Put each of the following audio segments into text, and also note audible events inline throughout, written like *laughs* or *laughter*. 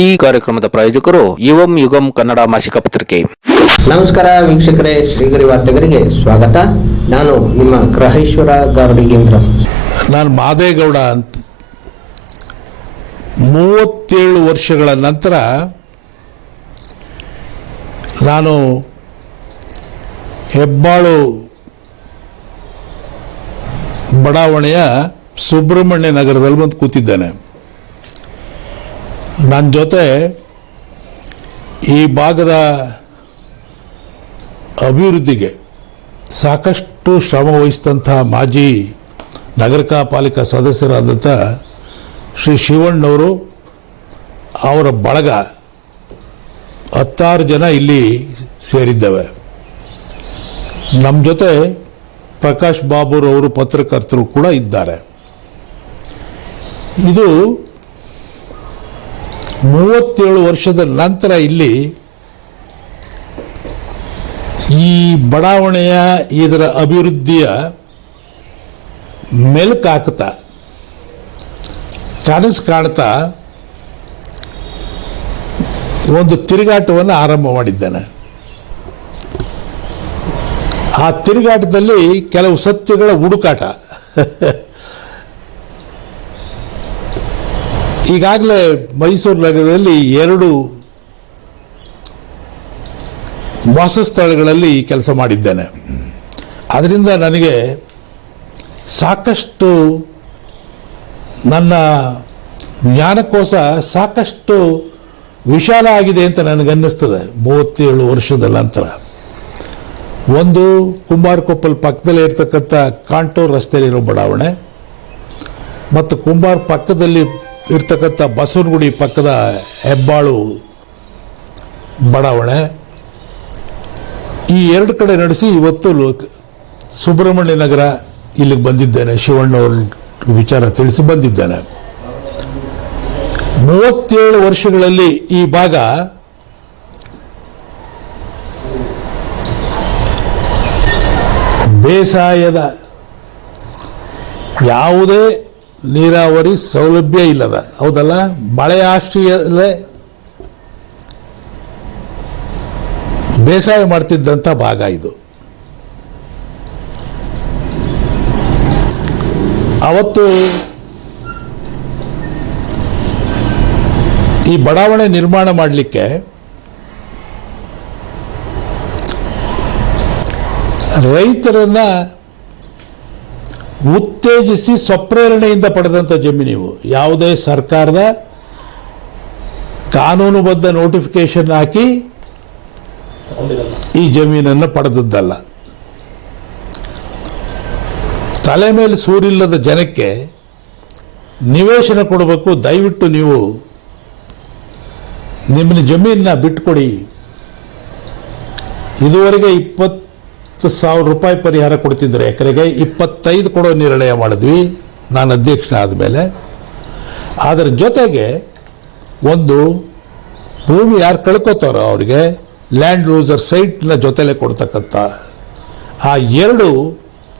ಈ ಕಾರ್ಯಕ್ರಮದ ಪ್ರಾಯೋಜಕರು ಯುವಂ ಯುಗಂ ಕನ್ನಡ ಮಾಸಿಕ ಪತ್ರಿಕೆ. ನಮಸ್ಕಾರ ವೀಕ್ಷಕರೇ ಶ್ರೀಗರಿ ವಾರ್ತೆಗರಿಗೆ ಸ್ವಾಗತ. ನಾನು ನಿಮ್ಮ ಗ್ರಹೇಶ್ವರ ಗಾರ್ಡಿಗೇಂದ್ರ ನಾನು ಮಾದೇಗೌಡ ಅಂತ. ಮೂವತ್ತೇಳು ವರ್ಷಗಳ ನಂತರ ನಾನು ಹೆಬ್ಬಾಳು ಬಡಾವಣೆಯ ಸುಬ್ರಹ್ಮಣ್ಯ ನಗರದಲ್ಲಿ ಬಂದು ಕೂತಿದ್ದೇನೆ. ನನ್ನ ಜೊತೆ ಈ ಭಾಗದ ಅಭಿವೃದ್ಧಿಗೆ ಸಾಕಷ್ಟು ಶ್ರಮ ವಹಿಸಿದಂಥ ಮಾಜಿ ನಗರ ಪಾಲಿಕಾ ಸದಸ್ಯರಾದಂಥ ಶ್ರೀ ಶಿವಣ್ಣವರು ಅವರ ಬಳಗ ಹತ್ತಾರು ಜನ ಇಲ್ಲಿ ಸೇರಿದ್ದೇವೆ. ನಮ್ಮ ಜೊತೆ ಪ್ರಕಾಶ್ ಬಾಬುರವರು ಪತ್ರಕರ್ತರು ಕೂಡ ಇದ್ದಾರೆ. ಇದು ಮೂವತ್ತೇಳು ವರ್ಷದ ನಂತರ ಇಲ್ಲಿ ಈ ಬಡಾವಣೆಯ ಇದರ ಅಭಿವೃದ್ಧಿಯ ಮೆಲುಕು ಹಾಕ್ತಾ ಕನಸು ಕಾಣ್ತಾ ಒಂದು ತಿರುಗಾಟವನ್ನು ಆರಂಭ ಮಾಡಿದ್ದಾನೆ. ಆ ತಿರುಗಾಟದಲ್ಲಿ ಕೆಲವು ಸತ್ಯಗಳ ಹುಡುಕಾಟ. *laughs* ಈಗಾಗಲೇ ಮೈಸೂರು ನಗರದಲ್ಲಿ ಎರಡು ವಾಸಸ್ಥಳಗಳಲ್ಲಿ ಕೆಲಸ ಮಾಡಿದ್ದೇನೆ. ಅದರಿಂದ ನನಗೆ ಸಾಕಷ್ಟು ನನ್ನ ಜ್ಞಾನಕೋಶ ಸಾಕಷ್ಟು ವಿಶಾಲ ಆಗಿದೆ ಅಂತ ನನಗನ್ನಿಸ್ತದೆ ಮೂವತ್ತೇಳು ವರ್ಷದ ನಂತರ. ಒಂದು ಕುಂಬಾರಕೊಪ್ಪಲ್ ಪಕ್ಕದಲ್ಲಿ ಇರ್ತಕ್ಕಂಥ ಕಾಂಟೂರ್ ರಸ್ತೆಯಲ್ಲಿರೋ ಬಡಾವಣೆ, ಮತ್ತು ಕುಂಬಾರ್ ಪಕ್ಕದಲ್ಲಿ ಇರ್ತಕ್ಕಂಥ ಬಸವನಗುಡಿ ಪಕ್ಕದ ಹೆಬ್ಬಾಳು ಬಡಾವಣೆ. ಈ ಎರಡು ಕಡೆ ನಡೆಸಿ ಇವತ್ತು ಸುಬ್ರಹ್ಮಣ್ಯ ನಗರ ಇಲ್ಲಿಗೆ ಬಂದಿದ್ದೇನೆ. ಶಿವಣ್ಣವ್ರ ವಿಚಾರ ತಿಳಿಸಿ ಬಂದಿದ್ದೇನೆ. ಮೂವತ್ತೇಳು ವರ್ಷಗಳಲ್ಲಿ ಈ ಭಾಗ ಬೇಸಾಯದ ಯಾವುದೇ ನೀರಾವರಿ ಸೌಲಭ್ಯ ಇಲ್ಲದ, ಹೌದಲ್ಲ? ಮಳೆ ಆಶ್ರಯದಲ್ಲೇ ಬೇಸಾಯ ಮಾಡ್ತಿದ್ದಂಥ ಭಾಗ ಇದು. ಅವತ್ತು ಈ ಬಡಾವಣೆ ನಿರ್ಮಾಣ ಮಾಡಲಿಕ್ಕೆ ರೈತರನ್ನ ಉತ್ತೇಜಿಸಿ ಸ್ವಪ್ರೇರಣೆಯಿಂದ ಪಡೆದಂಥ ಜಮೀನಿವು ಯಾವುದೇ ಸರ್ಕಾರದ ಕಾನೂನುಬದ್ಧ ನೋಟಿಫಿಕೇಶನ್ ಹಾಕಿ ಈ ಜಮೀನನ್ನು ಪಡೆದದ್ದಲ್ಲ. ತಲೆ ಮೇಲೆ ಸೂರಿಲ್ಲದ ಜನಕ್ಕೆ ನಿವೇಶನ ಕೊಡಬೇಕು. ದಯವಿಟ್ಟು ನೀವು ನಿಮ್ಮ ಜಮೀನನ್ನ ಬಿಟ್ಕೊಡಿ ಇದುವರೆಗೆ ಇಪ್ಪತ್ತು ಸಾವಿರ ರೂಪಾಯಿ ಪರಿಹಾರ ಕೊಡ್ತಿದ್ರು ಎಕರೆಗೆ, ಇಪ್ಪತ್ತೈದು ಕೊಡೋ ನಿರ್ಣಯ ಮಾಡಿದ್ವಿ. ನಾನು ಅಧ್ಯಕ್ಷನಾದ ಮೇಲೆ. ಅದರ ಜೊತೆಗೆ ಒಂದು ಭೂಮಿ ಯಾರು ಕಳ್ಕೊತಾರೋ ಅವರಿಗೆ ಲ್ಯಾಂಡ್ ಲೂಸರ್ ಸೈಟ್ನ ಜೊತೆಲೆ ಕೊಡ್ತಕ್ಕಂಥ ಆ ಎರಡು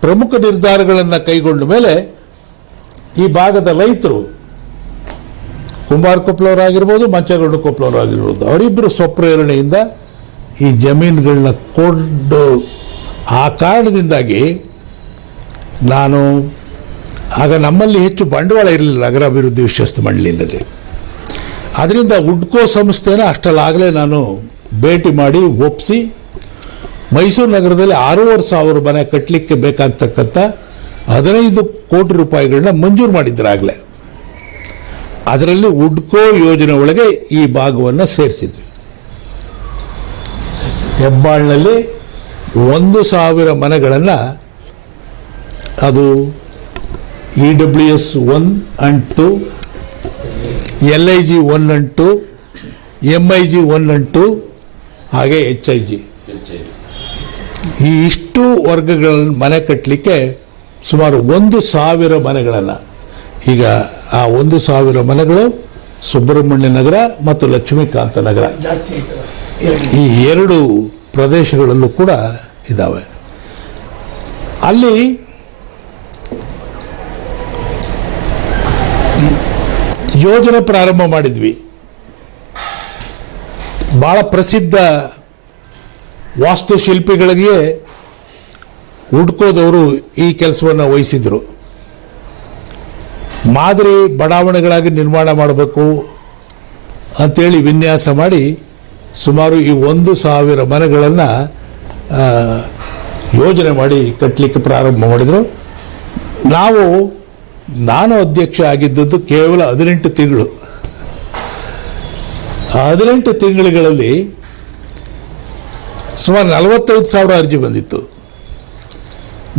ಪ್ರಮುಖ ನಿರ್ಧಾರಗಳನ್ನು ಕೈಗೊಂಡ ಮೇಲೆ ಈ ಭಾಗದ ರೈತರು ಕುಂಬಾರ ಕೊಪ್ಪಳವರಾಗಿರ್ಬೋದು ಮಂಚಗೌಡ ಕೊಪ್ಪಳವರಾಗಿರ್ಬೋದು ಅವರಿಬ್ಬರು ಸ್ವಪ್ರೇರಣೆಯಿಂದ ಈ ಜಮೀನುಗಳನ್ನ ಕೊಂಡು ಆ ಕಾರಣದಿಂದಾಗಿ ನಾನು ಆಗ ನಮ್ಮಲ್ಲಿ ಹೆಚ್ಚು ಬಂಡವಾಳ ಇರಲಿಲ್ಲ ನಗರಾಭಿವೃದ್ಧಿ ವಿಶ್ವಸ್ತ ಮಂಡಳಿಯಲ್ಲಿ. ಅದರಿಂದ ಉಡ್ಕೋ ಸಂಸ್ಥೆನ ಅಷ್ಟಲ್ಲಾಗಲೇ ನಾನು ಭೇಟಿ ಮಾಡಿ ಒಪ್ಪಿಸಿ ಮೈಸೂರು ನಗರದಲ್ಲಿ ಆರೂವರೆ ಸಾವಿರ ಮನೆ ಕಟ್ಟಲಿಕ್ಕೆ ಬೇಕಾಗ್ತಕ್ಕಂಥ ಹದಿನೈದು ಕೋಟಿ ರೂಪಾಯಿಗಳನ್ನ ಮಂಜೂರು ಮಾಡಿದ್ರಾಗಲೇ. ಅದರಲ್ಲಿ ಉಡ್ಕೋ ಯೋಜನೆ ಒಳಗೆ ಈ ಭಾಗವನ್ನು ಸೇರಿಸಿದ್ವಿ. ಹೆಬ್ಬಾಳ್ನಲ್ಲಿ ಒಂದು ಸಾವಿರ ಮನೆಗಳನ್ನು ಅದು E W S one and two L I G one and two M I G one and two ಹಾಗೆ ಎಚ್ ಐ ಜಿ ಈ ಇಷ್ಟು ವರ್ಗಗಳ ಮನೆ ಕಟ್ಟಲಿಕ್ಕೆ ಸುಮಾರು ಒಂದು ಸಾವಿರ ಮನೆಗಳನ್ನು. ಈಗ ಆ ಒಂದು ಸಾವಿರ ಮನೆಗಳು ಸುಬ್ರಹ್ಮಣ್ಯ ನಗರ ಮತ್ತು ಲಕ್ಷ್ಮೀಕಾಂತ ನಗರ. ಈ ಎರಡು ಪ್ರದೇಶಗಳಲ್ಲೂ ಕೂಡ ಇದ್ದಾವೆ ಅಲ್ಲಿ ಯೋಜನೆ ಪ್ರಾರಂಭ ಮಾಡಿದ್ವಿ. ಭಾಳ ಪ್ರಸಿದ್ಧ ವಾಸ್ತುಶಿಲ್ಪಿಗಳಿಗೆ ಹುಡ್ಕೋದವರು ಈ ಕೆಲಸವನ್ನು ವಹಿಸಿದರು. ಮಾದರಿ ಬಡಾವಣೆಗಳಾಗಿ ನಿರ್ಮಾಣ ಮಾಡಬೇಕು ಅಂತೇಳಿ ವಿನ್ಯಾಸ ಮಾಡಿ ಸುಮಾರು ಈ ಒಂದು ಸಾವಿರ ಮನೆಗಳನ್ನು ಯೋಜನೆ ಮಾಡಿ ಕಟ್ಟಲಿಕ್ಕೆ ಪ್ರಾರಂಭ ಮಾಡಿದರು. ನಾವು, ನಾನು ಅಧ್ಯಕ್ಷ ಆಗಿದ್ದದ್ದು ಕೇವಲ ಹದಿನೆಂಟು ತಿಂಗಳು. ಹದಿನೆಂಟು ತಿಂಗಳುಗಳಲ್ಲಿ ಸುಮಾರು ನಲವತ್ತೈದು ಸಾವಿರ ಅರ್ಜಿ ಬಂದಿತ್ತು.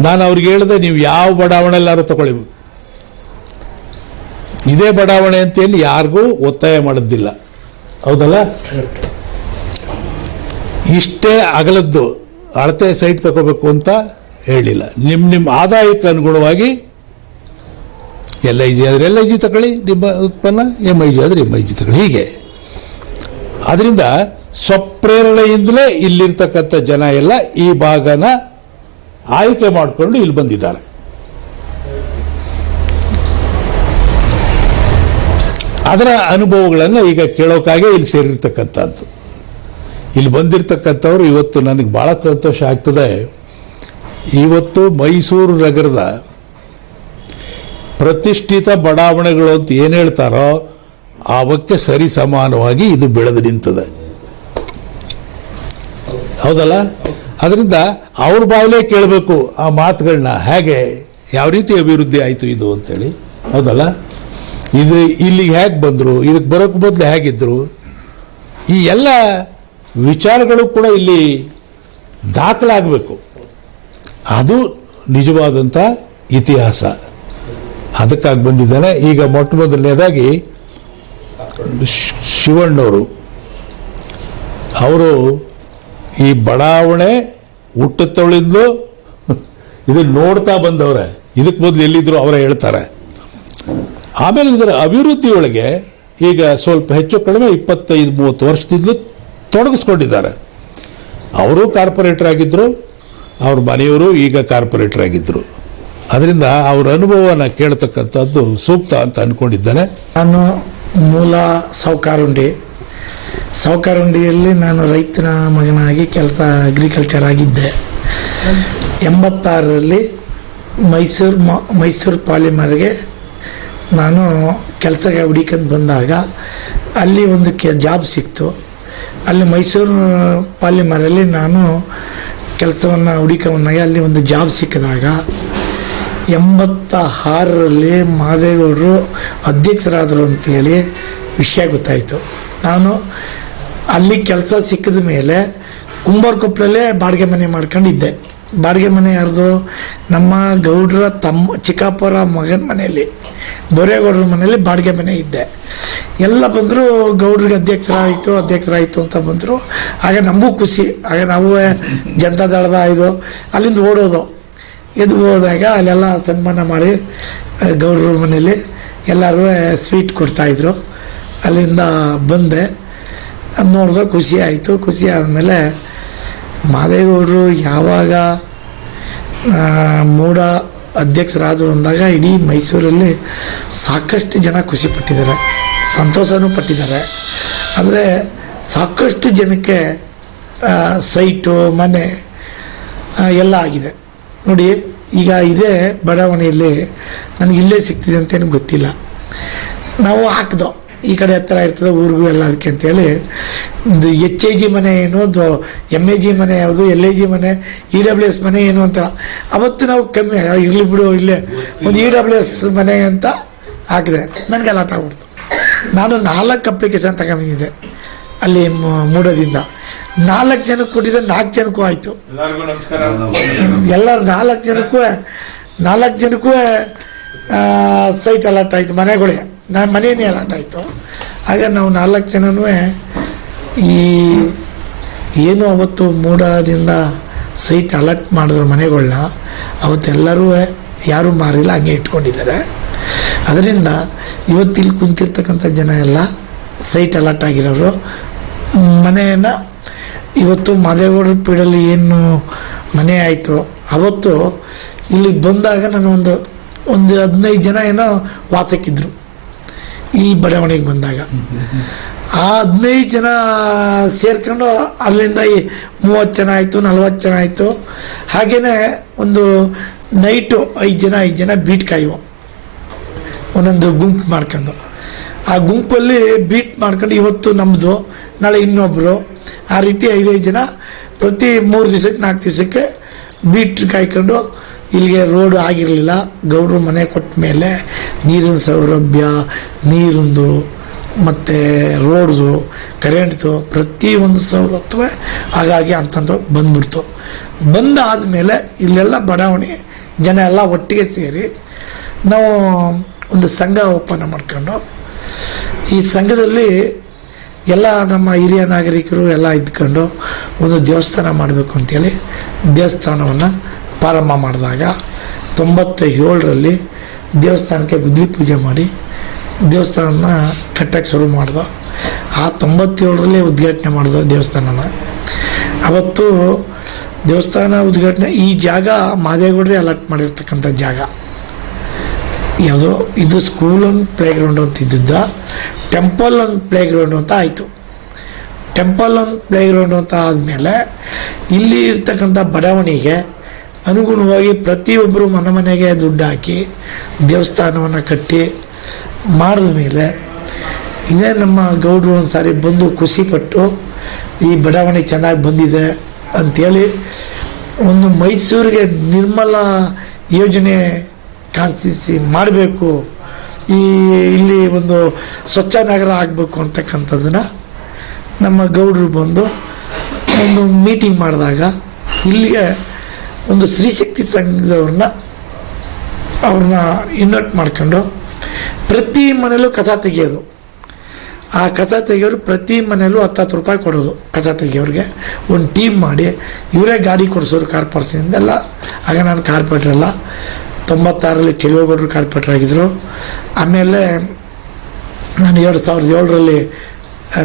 ನಾನು ಅವ್ರಿಗೆ ಹೇಳಿದೆ, ನೀವು ಯಾವ ಬಡಾವಣೆ ಎಲ್ಲಾರು ತಗೊಳ್ಳಿ. ಇದೇ ಬಡಾವಣೆ ಅಂತೇಳಿ ಯಾರಿಗೂ ಒತ್ತಾಯ ಮಾಡೋದಿಲ್ಲ. ಹೌದಲ್ಲ? ಇಷ್ಟೇ ಅಗಲದ್ದು ಅಳತೆ ಸೈಟ್ ತಗೋಬೇಕು ಅಂತ ಹೇಳಿಲ್ಲ. ನಿಮ್ಮ ನಿಮ್ಮ ಆದಾಯಕ್ಕೆ ಅನುಗುಣವಾಗಿ ಎಲ್ ಐ ಜಿ ಆದರೆ ಎಲ್ ಐ ಜಿ ತಗೊಳ್ಳಿ, ನಿಮ್ಮ ಉತ್ಪನ್ನ ಎಂ ಐ ಜಿ ಆದರೆ ಎಂ ಐ ಜಿ ತಗೊಳ್ಳಿ. ಹೀಗೆ. ಅದರಿಂದ ಸ್ವಪ್ರೇರಣೆಯಿಂದಲೇ ಇಲ್ಲಿರ್ತಕ್ಕಂಥ ಜನ ಎಲ್ಲ ಈ ಭಾಗನ ಆಯ್ಕೆ ಮಾಡಿಕೊಂಡು ಇಲ್ಲಿ ಬಂದಿದ್ದಾರೆ. ಅದರ ಅನುಭವಗಳನ್ನು ಈಗ ಕೇಳೋಕ್ಕಾಗೆ ಇಲ್ಲಿ ಸೇರಿರ್ತಕ್ಕಂಥದ್ದು. ಇಲ್ಲಿ ಬಂದಿರತಕ್ಕಂಥವ್ರು ಇವತ್ತು ನನಗೆ ಭಾಳ ಸಂತೋಷ ಆಗ್ತದೆ. ಇವತ್ತು ಮೈಸೂರು ನಗರದ ಪ್ರತಿಷ್ಠಿತ ಬಡಾವಣೆಗಳು ಅಂತ ಏನು ಹೇಳ್ತಾರೋ ಅವಕ್ಕೆ ಸರಿ ಸಮಾನವಾಗಿ ಇದು ಬೆಳೆದು ನಿಂತದೆ. ಹೌದಲ್ಲ? ಅದರಿಂದ ಅವ್ರ ಬಾಯಲ್ಲೇ ಕೇಳಬೇಕು ಆ ಮಾತುಗಳನ್ನ ಹೇಗೆ, ಯಾವ ರೀತಿ ಅಭಿವೃದ್ಧಿ ಆಯಿತು ಇದು ಅಂತೇಳಿ. ಹೌದಲ್ಲ? ಇದು ಇಲ್ಲಿಗೆ ಹೇಗೆ ಬಂದರು, ಇದಕ್ಕೆ ಬರೋಕ್ಕೆ ಮೊದಲು ಹೇಗಿದ್ದರು ಈ ಎಲ್ಲ ವಿಚಾರಗಳು ಕೂಡ ಇಲ್ಲಿ ದಾಖಲಾಗಬೇಕು. ಅದು ನಿಜವಾದಂಥ ಇತಿಹಾಸ. ಅದಕ್ಕಾಗಿ ಬಂದಿದ್ದಾನೆ. ಈಗ ಮೊಟ್ಟ ಮೊದಲನೇದಾಗಿ ಶಿವಣ್ಣವರು. ಅವರು ಈ ಬಡಾವಣೆ ಹುಟ್ಟುತ್ತವಳಿಂದು ಇದನ್ನು ನೋಡ್ತಾ ಬಂದವ್ರೆ. ಇದಕ್ಕೆ ಮೊದಲು ಎಲ್ಲಿದ್ರು ಅವರೇ ಹೇಳ್ತಾರೆ. ಆಮೇಲೆ ಇದರ ಅಭಿವೃದ್ಧಿಯೊಳಗೆ ಈಗ ಸ್ವಲ್ಪ ಹೆಚ್ಚು ಕಡಿಮೆ ಇಪ್ಪತ್ತೈದು ಮೂವತ್ತು ವರ್ಷದಿಂದಲೂ ತೊಡಗಿಸ್ಕೊಂಡಿದ್ದಾರೆ. ಅವರು ಕಾರ್ಪೊರೇಟರ್ ಆಗಿದ್ದರು ಅವ್ರ ಮನೆಯವರು ಈಗ ಕಾರ್ಪೊರೇಟರ್ ಆಗಿದ್ದರು ಅದರಿಂದ ಅವರ ಅನುಭವನ ಕೇಳ್ತಕ್ಕಂಥದ್ದು ಸೂಕ್ತ ಅಂತ ಅಂದ್ಕೊಂಡಿದ್ದಾನೆ ನಾನು ಮೂಲ ಸೌಕಾರುಂಡಿ. ಸೌಕಾರುಂಡಿಯಲ್ಲಿ ನಾನು ರೈತನ ಮಗನಾಗಿ ಕೆಲಸ ಅಗ್ರಿಕಲ್ಚರ್ ಆಗಿದ್ದೆ. ಎಂಬತ್ತಾರರಲ್ಲಿ ಮೈಸೂರು ಮೈಸೂರು ಪಾಲಿಮರ್ಗೆ ನಾನು ಕೆಲಸಕ್ಕೆ ಹುಡುಕಂದು ಬಂದಾಗ ಅಲ್ಲಿ ಒಂದು ಕೆ, ಜಾಬ್ ಸಿಕ್ತು. ಅಲ್ಲಿ ಮೈಸೂರು ಪಾಲಿಮರಲ್ಲಿ ನಾನು ಕೆಲಸವನ್ನು ಹುಡುಕೊಂಬಂದಾಗ ಅಲ್ಲಿ ಒಂದು ಜಾಬ್ ಸಿಕ್ಕಿದಾಗ ಎಂಬತ್ತ ಆರರಲ್ಲಿ ಮಹಾದೇವರು ಅಧ್ಯಕ್ಷರಾದರು ಅಂತೇಳಿ ವಿಷಯ ಗೊತ್ತಾಯಿತು. ನಾನು ಅಲ್ಲಿ ಕೆಲಸ ಸಿಕ್ಕಿದ ಮೇಲೆ ಕುಂಬಾರಕೊಪ್ಪಲಲ್ಲೇ ಬಾಡಿಗೆ ಮನೆ ಮಾಡ್ಕೊಂಡಿದ್ದೆ. ಬಾಡಿಗೆ ಮನೆ ಯಾರ್ದು? ನಮ್ಮ ಗೌಡ್ರ ತಮ್ಮ ಚಿಕ್ಕಪ್ಪರ ಮಗನ ಮನೆಯಲ್ಲಿ. ಬೋರೇಗೌಡ್ರ ಮನೆಯಲ್ಲಿ ಬಾಡಿಗೆ ಮನೆ ಇದ್ದೆ. ಎಲ್ಲ ಬಂದರು, ಗೌಡ್ರಿಗೆ ಅಧ್ಯಕ್ಷರಾಯಿತು ಅಧ್ಯಕ್ಷರಾಯಿತು ಅಂತ ಬಂದರು. ಆಗ ನಮಗೂ ಖುಷಿ. ಆಗ ನಾವು ಜನತಾದಳದ ಇದು, ಅಲ್ಲಿಂದ ಓಡೋದು. ಎದ್ದು ಹೋದಾಗ ಅಲ್ಲೆಲ್ಲ ಸನ್ಮಾನ ಮಾಡಿ, ಗೌಡ್ರ ಮನೇಲಿ ಎಲ್ಲರೂ ಸ್ವೀಟ್ ಕೊಡ್ತಾಯಿದ್ರು ಅಲ್ಲಿಂದ ಬಂದೆ. ಅದು ನೋಡಿದ ಖುಷಿ ಆಯಿತು. ಖುಷಿ ಆದಮೇಲೆ ಮಾದೇಗೌಡರು ಯಾವಾಗ ಮೂಡ ಅಧ್ಯಕ್ಷರಾದರು ಅಂದಾಗ ಇಡೀ ಮೈಸೂರಲ್ಲಿ ಸಾಕಷ್ಟು ಜನ ಖುಷಿ ಪಟ್ಟಿದ್ದಾರೆ, ಸಂತೋಷನೂ ಪಟ್ಟಿದ್ದಾರೆ. ಅಂದರೆ ಸಾಕಷ್ಟು ಜನಕ್ಕೆ ಸೈಟು, ಮನೆ ಎಲ್ಲ ಆಗಿದೆ. ನೋಡಿ, ಈಗ ಇದೇ ಬಡಾವಣೆಯಲ್ಲಿ ನನಗೆ ಇಲ್ಲೇ ಸಿಗ್ತಿದೆ ಅಂತೇನು ಗೊತ್ತಿಲ್ಲ. ನಾವು ಹಾಕ್ದೋ. ಈ ಕಡೆ ಹತ್ತಿರ ಇರ್ತದೆ ಊರಿಗೂ ಎಲ್ಲ ಅದಕ್ಕೆ ಅಂತೇಳಿ. ಇದು ಎಚ್ ಎ ಜಿ ಮನೆ ಏನು ಒಂದು ಎಂ ಎ ಜಿ ಮನೆ ಯಾವುದು ಎಲ್ ಎ ಜಿ ಮನೆ ಇ ಡಬ್ಲ್ಯೂ ಎಸ್ ಮನೆ ಏನು ಅಂತ. ಅವತ್ತು ನಾವು ಕಮ್ಮಿ ಇರಲಿ ಬಿಡು ಇಲ್ಲೇ. ಒಂದು ಇ ಡಬ್ಲ್ಯೂ ಎಸ್ ಮನೆ ಅಂತ ಹಾಕಿದೆ. ನನಗೆ ಅಲಾಟ್ ಆಗ್ಬಿಡ್ತು. ನಾನು ನಾಲ್ಕು ಅಪ್ಲಿಕೇಶನ್ ತಗೊಂಡಿದ್ದೆ ಅಲ್ಲಿ ಮೂಡೋದಿಂದ. ನಾಲ್ಕು ಜನಕ್ಕೆ ಕೊಟ್ಟಿದ್ದೆ ನಾಲ್ಕು ಜನಕ್ಕೂ ಆಯಿತು. ಎಲ್ಲರೂ ನಾಲ್ಕು ಜನಕ್ಕೂ ನಾಲ್ಕು ಜನಕ್ಕೂ ಸೈಟ್ ಅಲಾಟ್ ಆಯಿತು ಮನೆಗಳೇ. ನಾನು ಮನೆಯೇ ಅಲಾಟ್ ಆಯಿತು. ಆಗ ನಾವು ನಾಲ್ಕು ಜನನೂ ಈ ಏನು ಅವತ್ತು ಮೂಡದಿಂದ ಸೈಟ್ ಅಲರ್ಟ್ ಮಾಡಿದ್ರು ಮನೆಗಳನ್ನ ಅವತ್ತೆಲ್ಲರೂ ಯಾರೂ ಮಾರಿಲ್ಲ, ಹಂಗೆ ಇಟ್ಕೊಂಡಿದ್ದಾರೆ. ಅದರಿಂದ ಇವತ್ತಿಲ್ಲಿ ಕುಂತಿರ್ತಕ್ಕಂಥ ಜನ ಎಲ್ಲ ಸೈಟ್ ಅಲರ್ಟ್ ಆಗಿರೋರು, ಮನೆಯನ್ನು ಇವತ್ತು ಮಾದೇಗೌಡರ ಪೀಡಲ್ಲಿ ಏನು ಮನೆ ಆಯಿತು, ಅವತ್ತು ಇಲ್ಲಿಗೆ ಬಂದಾಗ ನಾನು ಒಂದು ಒಂದು ಹದಿನೈದು ಜನ ಏನೋ ವಾಸಕ್ಕಿದ್ರು. ಈ ಬಡಾವಣೆಗೆ ಬಂದಾಗ. ಆ ಹದಿನೈದು ಜನ ಸೇರ್ಕೊಂಡು ಅಲ್ಲಿಂದ ಈ ಮೂವತ್ತು ಜನ ಆಯಿತು, ನಲ್ವತ್ತು ಜನ ಆಯಿತು. ಹಾಗೆಯೇ ಒಂದು ನೈಟು ಐದು ಜನ ಐದು ಜನ ಬೀಟ್ ಕಾಯುವ. ಒಂದೊಂದು ಗುಂಪು ಮಾಡ್ಕೊಂಡು. ಆ ಗುಂಪಲ್ಲಿ ಬೀಟ್ ಮಾಡ್ಕೊಂಡು ಇವತ್ತು ನಮ್ಮದು ನಾಳೆ ಇನ್ನೊಬ್ಬರು ಆ ರೀತಿ ಐದೈದು ಜನ ಪ್ರತಿ ಮೂರು ದಿವಸಕ್ಕೆ, ನಾಲ್ಕು ದಿವಸಕ್ಕೆ ಬೀಟ್ ಕಾಯ್ಕೊಂಡು ಇಲ್ಲಿಗೆ ರೋಡ್ ಆಗಿರಲಿಲ್ಲ, ಗೌಡ್ರು ಮನೆ ಕೊಟ್ಟ ಮೇಲೆ ನೀರಿನ ಸೌಲಭ್ಯ, ನೀರಿಂದು, ಮತ್ತು ರೋಡ್ದು, ಕರೆಂಟ್ದು ಒಂದು ಸವಲತ್ತು ಹಾಗಾಗಿ ಅಂತಂದು ಬಂದ್ಬಿಡ್ತು. ಬಂದಾದ ಮೇಲೆ ಇಲ್ಲೆಲ್ಲ ಬಡಾವಣೆ ಜನ ಎಲ್ಲ ಒಟ್ಟಿಗೆ ಸೇರಿ ನಾವು ಒಂದು ಸಂಘ ಓಪನ್ ಮಾಡ್ಕೊಂಡು, ಈ ಸಂಘದಲ್ಲಿ ಎಲ್ಲ ನಮ್ಮ ಹಿರಿಯ ನಾಗರಿಕರು ಎಲ್ಲ ಇದ್ಕೊಂಡು ಒಂದು ದೇವಸ್ಥಾನ ಮಾಡಬೇಕು ಅಂತೇಳಿ ದೇವಸ್ಥಾನವನ್ನು ಪ್ರಾರಂಭ ಮಾಡಿದಾಗ ತೊಂಬತ್ತ ಏಳರಲ್ಲಿ ದೇವಸ್ಥಾನಕ್ಕೆ ಗುದ್ಲಿ ಪೂಜೆ ಮಾಡಿ ದೇವಸ್ಥಾನನ ಕಟ್ಟಕ್ಕೆ ಶುರು ಮಾಡಿದ. ಆ ತೊಂಬತ್ತೇಳರಲ್ಲಿ ಉದ್ಘಾಟನೆ ಮಾಡಿದ ದೇವಸ್ಥಾನನ. ಅವತ್ತು ದೇವಸ್ಥಾನ ಉದ್ಘಾಟನೆ ಈ ಜಾಗ ಮಾದೇಗೌಡರೇ ಅಲಾಟ್ ಮಾಡಿರ್ತಕ್ಕಂಥ ಜಾಗ. ಯಾವುದೋ ಇದು ಸ್ಕೂಲ್ ಒಂದು ಪ್ಲೇ ಗ್ರೌಂಡ್ ಅಂತ ಇದ್ದಿದ್ದ ಟೆಂಪಲ್ ಒಂದು ಪ್ಲೇ ಗ್ರೌಂಡ್ ಅಂತ ಆಯಿತು. ಟೆಂಪಲ್ ಒಂದು ಪ್ಲೇ ಗ್ರೌಂಡ್ ಅಂತ ಆದಮೇಲೆ ಇಲ್ಲಿ ಇರ್ತಕ್ಕಂಥ ಬಡಾವಣೆಗೆ ಅನುಗುಣವಾಗಿ ಪ್ರತಿಯೊಬ್ಬರು ಮನೆ ಮನೆಗೆ ದುಡ್ಡು ಹಾಕಿ ದೇವಸ್ಥಾನವನ್ನು ಕಟ್ಟಿ ಮಾಡಿದ ಮೇಲೆ ಇದೇ ನಮ್ಮ ಗೌಡರು ಒಂದು ಸಾರಿ ಬಂದು ಖುಷಿಪಟ್ಟು, ಈ ಬಡಾವಣೆ ಚೆನ್ನಾಗಿ ಬಂದಿದೆ ಅಂಥೇಳಿ ಒಂದು ಮೈಸೂರಿಗೆ ನಿರ್ಮಲ ಯೋಜನೆ ಕಾಂತಿಸಿ ಮಾಡಬೇಕು, ಈ ಇಲ್ಲಿ ಒಂದು ಸ್ವಚ್ಛ ನಗರ ಆಗಬೇಕು ಅಂತಕ್ಕಂಥದ್ದನ್ನು ನಮ್ಮ ಗೌಡರು ಬಂದು ಒಂದು ಮೀಟಿಂಗ್ ಮಾಡಿದಾಗ ಇಲ್ಲಿಗೆ ಒಂದು ಸ್ತ್ರೀಶಕ್ತಿ ಸಂಘದವ್ರನ್ನ ಅವ್ರನ್ನ ಇನ್ವೈಟ್ ಮಾಡ್ಕೊಂಡು ಪ್ರತಿ ಮನೇಲೂ ಕಸ ತೆಗೆಯೋದು. ಆ ಕಸ ತೆಗಿಯೋರು ಪ್ರತಿ ಮನೇಲೂ ಹತ್ತು ಹತ್ತು ರೂಪಾಯಿ ಕೊಡೋದು ಕಸ ತೆಗಿಯೋರಿಗೆ. ಒಂದು ಟೀಮ್ ಮಾಡಿ ಇವರೇ ಗಾಡಿ ಕೊಡಿಸೋರು ಕಾರ್ಪೊರೇಷನಿಂದ ಎಲ್ಲ, ಆಗ ನಾನು ಕಾರ್ಪೊರೇಟರ್ ಅಲ್ಲ. ತೊಂಬತ್ತಾರಲ್ಲಿ ಚೆಲುವೇಗೌಡರು ಕಾರ್ಪೊರೇಟರ್ ಆಗಿದ್ದರು ಆಮೇಲೆ ನಾನು ಎರಡು ಸಾವಿರದ ಏಳರಲ್ಲಿ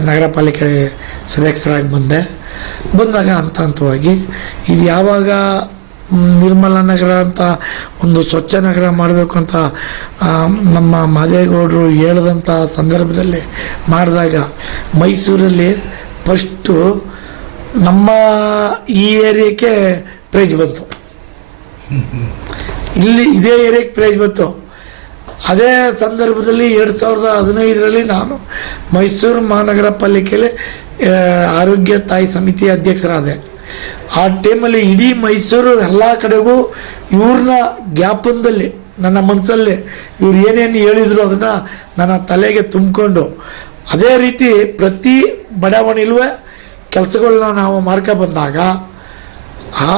ನಗರ ಪಾಲಿಕೆ ಸದಸ್ಯರಾಗಿ ಬಂದೆ. ಬಂದಾಗ ಹಂತ ಹಂತವಾಗಿ, ಇದು ಯಾವಾಗ ನಿರ್ಮಲ ನಗರ ಅಂತ ಒಂದು ಸ್ವಚ್ಛ ನಗರ ಮಾಡಬೇಕು ಅಂತ ನಮ್ಮ ಮಾದೇಗೌಡರು ಹೇಳಿದಂಥ ಸಂದರ್ಭದಲ್ಲಿ ಮಾಡಿದಾಗ ಮೈಸೂರಲ್ಲಿ ಫಸ್ಟು ನಮ್ಮ ಈ ಏರಿಯಾಕ್ಕೆ ಪ್ರೈಜ್ ಬಂತು. ಇಲ್ಲಿ ಇದೇ ಏರಿಯಾಕ್ಕೆ ಪ್ರೈಜ್ ಬಂತು. ಅದೇ ಸಂದರ್ಭದಲ್ಲಿ ಎರಡು ಸಾವಿರದ ಹದಿನೈದರಲ್ಲಿ ನಾನು ಮೈಸೂರು ಮಹಾನಗರ ಪಾಲಿಕೆಯಲ್ಲಿ ಆರೋಗ್ಯ ತಾಯಿ ಸಮಿತಿ ಅಧ್ಯಕ್ಷರಾದೆ. ಆ ಟೈಮಲ್ಲಿ ಇಡೀ ಮೈಸೂರು ಎಲ್ಲ ಕಡೆಗೂ ಇವ್ರನ್ನ ಜ್ಞಾಪನದಲ್ಲಿ ನನ್ನ ಮನಸ್ಸಲ್ಲಿ ಇವ್ರು ಏನೇನು ಹೇಳಿದ್ರು ಅದನ್ನು ನನ್ನ ತಲೆಗೆ ತುಂಬಿಕೊಂಡು, ಅದೇ ರೀತಿ ಪ್ರತಿ ಬಡಾವಣೆಯಲ್ಲೂ ಕೆಲಸಗಳನ್ನ ನಾವು ಮಾಡ್ಕೊ ಬಂದಾಗ, ಆ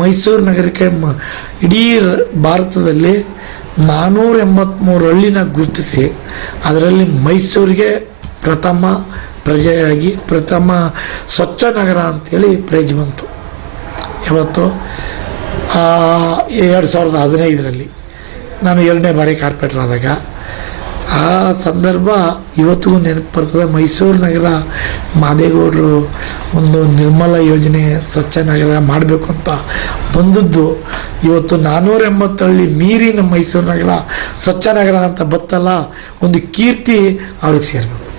ಮೈಸೂರು ನಗರಕ್ಕೆ ಮ, ಇಡೀ ಭಾರತದಲ್ಲಿ ನಾನ್ನೂರ ಎಂಬತ್ತ್ಮೂರು ಹಳ್ಳಿನ ಗುರುತಿಸಿ, ಅದರಲ್ಲಿ ಮೈಸೂರಿಗೆ ಪ್ರಥಮ ಪ್ರಜೆಯಾಗಿ, ಪ್ರಥಮ ಸ್ವಚ್ಛ ನಗರ ಅಂತೇಳಿ ಪ್ರೈಜ್ ಬಂತು. ಯಾವತ್ತು ಎರಡು ಸಾವಿರದ ಹದಿನೈದರಲ್ಲಿ ನಾನು ಎರಡನೇ ಬಾರಿ ಕಾರ್ಪೊರೇಟರ್ ಆದಾಗ, ಆ ಸಂದರ್ಭ ಇವತ್ತಿಗೂ ನೆನಪು ಬರ್ತದೆ. ಮೈಸೂರು ನಗರ ಮಾದೇಗೌಡರು ಒಂದು ನಿರ್ಮಲ ಯೋಜನೆ ಸ್ವಚ್ಛ ನಗರ ಮಾಡಬೇಕು ಅಂತ ಬಂದದ್ದು. ಇವತ್ತು ನಾನ್ನೂರ ಎಂಬತ್ತಳ್ಳಿ ಮೀರಿ ನಮ್ಮ ಮೈಸೂರು ನಗರ ಸ್ವಚ್ಛ ನಗರ ಅಂತ ಬತ್ತಲ್ಲ, ಒಂದು ಕೀರ್ತಿ ಅವ್ರಿಗೆ ಸೇರಬೇಕು.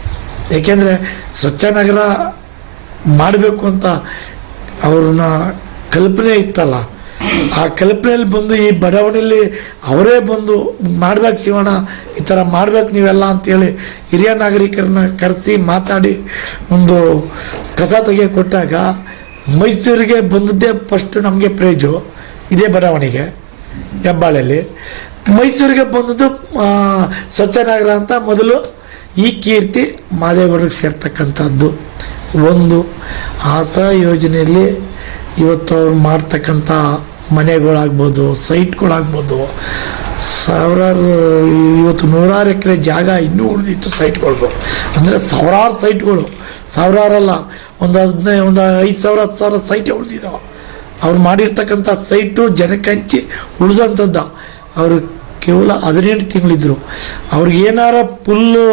ಏಕೆಂದರೆ ಸ್ವಚ್ಛ ನಗರ ಮಾಡಬೇಕು ಅಂತ ಅವ್ರನ್ನ ಕಲ್ಪನೆ ಇತ್ತಲ್ಲ. ಆ ಕಲ್ಪನೆಯಲ್ಲಿ ಬಂದು ಈ ಬಡಾವಣೆಯಲ್ಲಿ ಅವರೇ ಬಂದು ಮಾಡ್ಬೇಕು ಶಿವಣ್ಣ, ಈ ಥರ ಮಾಡ್ಬೇಕು ನೀವೆಲ್ಲ ಅಂತೇಳಿ ಹಿರಿಯ ನಾಗರಿಕರನ್ನ ಕರೆಸಿ ಮಾತಾಡಿ ಒಂದು ಕಸ ತೆಗೆ ಕೊಟ್ಟಾಗ ಮೈಸೂರಿಗೆ ಬಂದದ್ದೇ ಫಸ್ಟ್ ನಮಗೆ ಪ್ರೈಜು, ಇದೇ ಬಡಾವಣೆಗೆ ಹೆಬ್ಬಾಳಲ್ಲಿ ಮೈಸೂರಿಗೆ ಬಂದದ್ದು ಸ್ವಚ್ಛ ನಗರ ಅಂತ ಮೊದಲು ಈ ಕೀರ್ತಿ ಮಾದೇಗೌಡರಿಗೆ ಸೇರ್ತಕ್ಕಂಥದ್ದು. ಒಂದು ಆಸಾ ಯೋಜನೆಯಲ್ಲಿ ಇವತ್ತು ಅವ್ರು ಮಾಡ್ತಕ್ಕಂಥ ಮನೆಗಳಾಗ್ಬೋದು, ಸೈಟ್ಗಳಾಗ್ಬೋದು, ಸಾವಿರಾರು, ಇವತ್ತು ನೂರಾರು ಎಕರೆ ಜಾಗ ಇನ್ನೂ ಉಳಿದಿತ್ತು ಸೈಟ್ಗಳದು. ಅಂದರೆ ಸಾವಿರಾರು ಸೈಟ್ಗಳು. ಸಾವಿರಾರಲ್ಲ, ಒಂದು ಹದಿನೈದು ಒಂದು ಐದು ಸಾವಿರ, ಹತ್ತು ಸಾವಿರ ಸೈಟೇ ಉಳಿದಿದ್ದಾವೆ ಅವ್ರು ಮಾಡಿರ್ತಕ್ಕಂಥ ಸೈಟು ಜನಕ್ಕೆ ಹಂಚಿ ಉಳಿದಂಥದ್ದು. ಅವರು ಕೇವಲ ಹದಿನೆಂಟು ತಿಂಗಳಿದ್ರು. ಅವ್ರಿಗೆ ಏನಾರ ಫುಲ್ಲು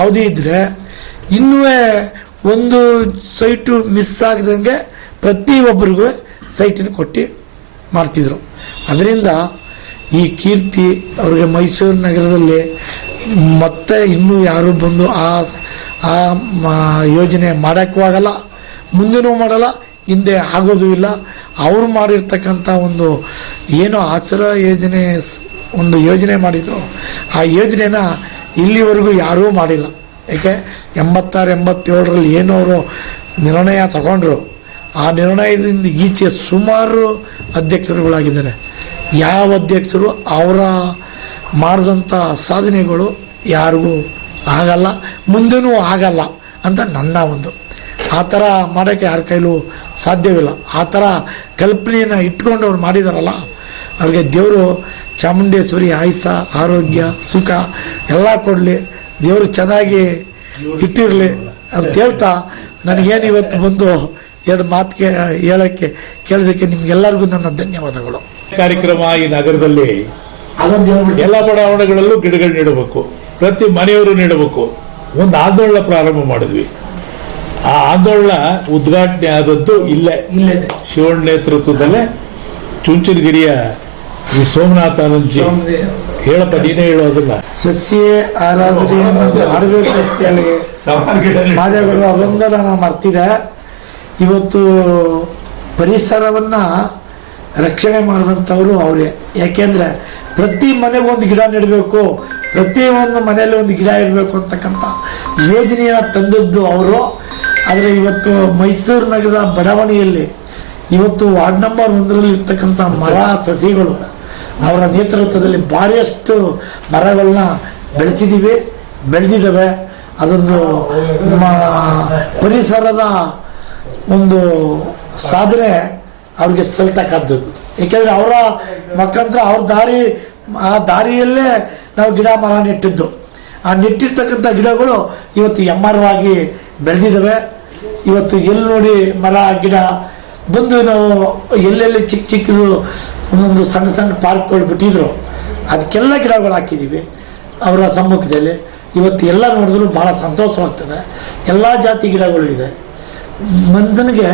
ಅವಧಿ ಇದ್ದರೆ ಇನ್ನೂ ಒಂದು ಸೈಟು ಮಿಸ್ ಆಗದಂಗೆ ಪ್ರತಿಯೊಬ್ಬರಿಗೂ ಸೈಟನ್ನು ಕೊಟ್ಟು ಮಾಡ್ತಿದ್ರು. ಅದರಿಂದ ಈ ಕೀರ್ತಿ ಅವ್ರಿಗೆ ಮೈಸೂರು ನಗರದಲ್ಲಿ ಮತ್ತೆ ಇನ್ನೂ ಯಾರು ಬಂದು ಆ ಆ ಯೋಜನೆ ಮಾಡೋಕ್ಕೂ ಆಗಲ್ಲ ಮುಂದೆನೂ ಮಾಡಲ್ಲ, ಹಿಂದೆ ಆಗೋದು ಇಲ್ಲ. ಅವರು ಮಾಡಿರ್ತಕ್ಕಂಥ ಒಂದು ಏನು ಆಚರ ಯೋಜನೆ, ಒಂದು ಯೋಜನೆ ಮಾಡಿದ್ರು, ಆ ಯೋಜನೆನ ಇಲ್ಲಿವರೆಗೂ ಯಾರೂ ಮಾಡಿಲ್ಲ. ಯಾಕೆ? ಎಂಬತ್ತಾರು, ಎಂಬತ್ತೇಳರಲ್ಲಿ ಏನೋ ಅವರು ನಿರ್ಣಯ ತಗೊಂಡ್ರು. ಆ ನಿರ್ಣಯದಿಂದ ಈಚೆ ಸುಮಾರು ಅಧ್ಯಕ್ಷರುಗಳಾಗಿದ್ದಾರೆ. ಯಾವ ಅಧ್ಯಕ್ಷರು ಅವರ ಮಾಡಿದಂಥ ಸಾಧನೆಗಳು ಯಾರಿಗೂ ಆಗಲ್ಲ, ಮುಂದೆನೂ ಆಗಲ್ಲ ಅಂತ ನನ್ನ ಒಂದು. ಆ ಥರ ಮಾಡೋಕ್ಕೆ ಯಾರ ಕೈಲೂ ಸಾಧ್ಯವಿಲ್ಲ. ಆ ಥರ ಕಲ್ಪನೆಯನ್ನು ಇಟ್ಕೊಂಡು ಅವ್ರು ಮಾಡಿದಾರಲ್ಲ, ಅವ್ರಿಗೆ ದೇವರು ಚಾಮುಂಡೇಶ್ವರಿ ಆಯುಸ ಆರೋಗ್ಯ, ಸುಖ ಎಲ್ಲ ಕೊಡಲಿ, ದೇವರು ಚೆನ್ನಾಗಿ ಇಟ್ಟಿರಲಿ ಅಂತ ಹೇಳ್ತಾ ನನಗೇನು ಇವತ್ತು ಬಂದು ಎರಡು ಮಾತಿಗೆ ಹೇಳೋಕ್ಕೆ ಕೇಳೋದಕ್ಕೆ ನಿಮ್ಗೆಲ್ಲರಿಗೂ ನನ್ನ ಧನ್ಯವಾದಗಳು. ಕಾರ್ಯಕ್ರಮ ಈ ನಗರದಲ್ಲಿ ಅದೊಂದು ಎಲ್ಲ ಬಡಾವಣೆಗಳಲ್ಲೂ ಗಿಡಗಳು ನೀಡಬೇಕು. ಪ್ರತಿ ಮನೆಯವರು ನೀಡಬೇಕು. ಒಂದು ಆಂದೋಲನ ಪ್ರಾರಂಭ ಮಾಡಿದ್ವಿ. ಆ ಆಂದೋಲನ ಉದ್ಘಾಟನೆ ಆದದ್ದು ಇಲ್ಲೇ. ಇಲ್ಲೇ. ಶಿವಣ್ಣ ನೇತೃತ್ವದಲ್ಲೇ ಚುಂಚನಗಿರಿಯ ಈ ಸೋಮನಾಥ ಆನಂದ್ಜಿ. ಹೇಳಪ್ಪ ನೀನೇ ಹೇಳೋದಿಲ್ಲ ಸಸ್ಯ ಆರಾಧನೆ ಮಾಡಬೇಕು ಅಂತೇಳಿ ಮಾದೇವಗಳು ಅದೊಂದು ನಾನು ಮರ್ತಿದೆ ಇವತ್ತು ಪರಿಸರವನ್ನು ರಕ್ಷಣೆ ಮಾಡಿದಂಥವರು ಅವರೇ. ಯಾಕೆಂದರೆ ಪ್ರತಿ ಮನೆಗೂ ಒಂದು ಗಿಡ ನೆಡಬೇಕು, ಪ್ರತಿ ಒಂದು ಮನೆಯಲ್ಲಿ ಒಂದು ಗಿಡ ಇರಬೇಕು ಅಂತಕ್ಕಂಥ ಯೋಜನೆಯನ್ನು ತಂದದ್ದು ಅವರು. ಆದರೆ ಇವತ್ತು ಮೈಸೂರು ನಗರದ ಬಡಾವಣೆಯಲ್ಲಿ ಇವತ್ತು ವಾರ್ಡ್ ನಂಬರ್ ಒಂದರಲ್ಲಿ ಇರ್ತಕ್ಕಂಥ ಮರ ಸಸಿಗಳು, ಅವರ ನೇತೃತ್ವದಲ್ಲಿ ಭಾರಿಯಷ್ಟು ಮರಗಳನ್ನ ಬೆಳೆಸಿದ್ದೀವಿ ಬೆಳೆದಿದ್ದಾವೆ. ಅದೊಂದು ಪರಿಸರದ ಒಂದು ಸಾಧನೆ ಅವ್ರಿಗೆ ಸಲ್ತಕ್ಕಂಥದ್ದು ಏಕೆಂದರೆ ಅವರ ಮುಖಾಂತರ ಅವ್ರ ದಾರಿ, ಆ ದಾರಿಯಲ್ಲೇ ನಾವು ಗಿಡ, ಮರ ನೆಟ್ಟಿದ್ದು. ಆ ನೆಟ್ಟಿರ್ತಕ್ಕಂಥ ಗಿಡಗಳು ಇವತ್ತು ಎಮ್ಮರವಾಗಿ ಬೆಳೆದಿದ್ದಾವೆ. ಇವತ್ತು ಎಲ್ಲಿ ನೋಡಿ ಮರ, ಗಿಡ ಬಂದು ನಾವು ಎಲ್ಲೆಲ್ಲಿ ಚಿಕ್ಕ ಚಿಕ್ಕದು ಒಂದೊಂದು ಸಣ್ಣ ಸಣ್ಣ ಪಾರ್ಕ್ಗಳು ಬಿಟ್ಟಿದ್ರು, ಅದಕ್ಕೆಲ್ಲ ಗಿಡಗಳು ಹಾಕಿದ್ದೀವಿ ಅವರ ಸಮ್ಮುಖದಲ್ಲಿ. ಇವತ್ತು ಎಲ್ಲ ನೋಡಿದ್ರು ಭಾಳ ಸಂತೋಷವಾಗ್ತದೆ. ಎಲ್ಲ ಜಾತಿ ಗಿಡಗಳು ಇದೆ. ಮನುಷ್ಯನಿಗೆ